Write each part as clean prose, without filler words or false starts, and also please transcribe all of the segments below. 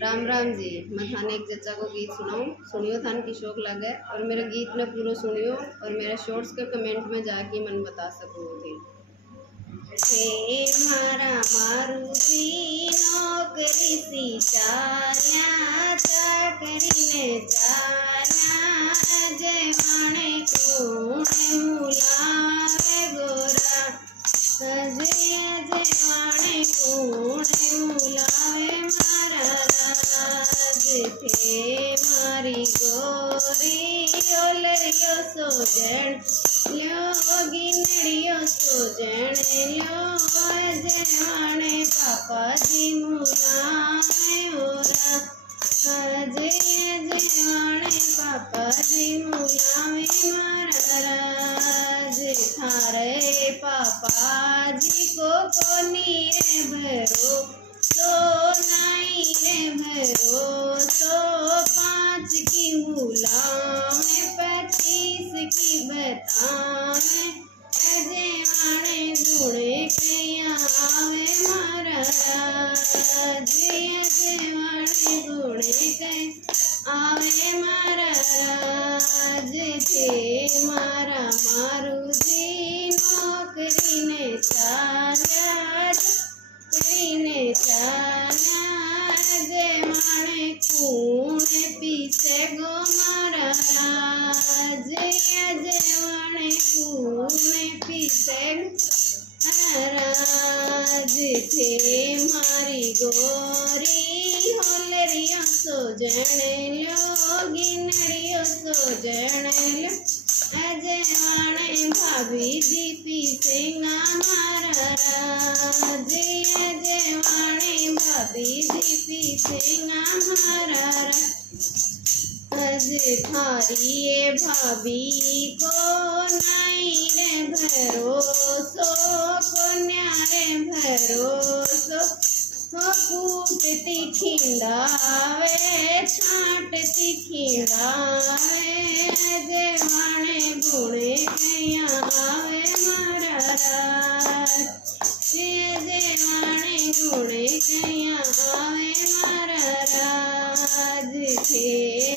राम राम जी। मैं थाने एक जच्चा को गीत सुनाऊं, सुनियो थान की शौक लगे और मेरे गीत ने पूरा सुनियो और मेरे शॉर्ट्स के कमेंट में जाके मन बता सको थी। हे मारा मारुति नौकरी सी चाल्या चाकरी ने चाल्या अजय कोण मुलावे गोरा अजय अजय कोण मुलावे मारा राज थे मारी गोरी ओलरियो सोजन ल्यो गिनड़ियो सोजन ल्यो अजय पापा जी मुलावे ओरा अजय अजय पापा जी मुलावे मारा राज थारे पापा जी को कोनी रे भरो तो नाई रे भरो तो 5 की मुलावे 25 की बतावे अजय गुणे कया आवे मारा अजय गुणे कय आवे मारा राज थे मारा मारुति नौकरी ने चाल्या ने चाल्या अजय कूण पीछे गो मारा राज अजय कूण पीछे राज थे मारी गोरी होलरियो सोजन ल्यो गिनड़ियो सोजन ल्यो अजय भाभी जी पीछे ना मारा राज अजय भाभी जी पीछे ना मारा अजय भारी भाभी को नाई रे भरोसो कोन्या रे भरोसो कूटती खिंडावे छांटती खिंडावे अजय गुणे कया आवे मारा राज अजय गुणे कया आवे मारा राज थे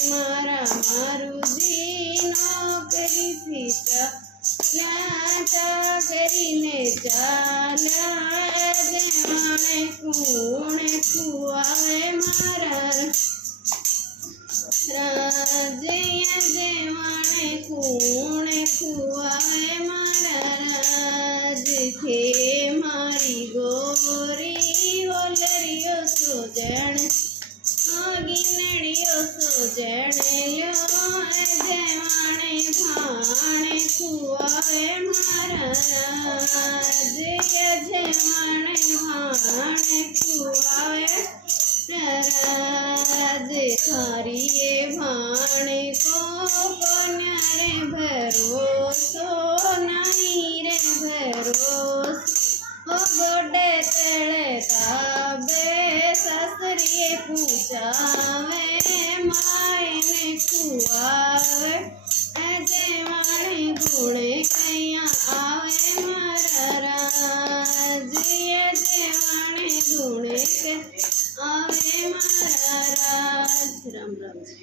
मारा मारुति नौकरी सी चाकरी ने चाल्या अजय कूण कुआवे मारा राज अजय कूण कुआवे मारा राज थे मारी गोरी होलरियो सोजन गिनड़ियो सोजन ल्यो अजय भाणे कुआवे मारा राज।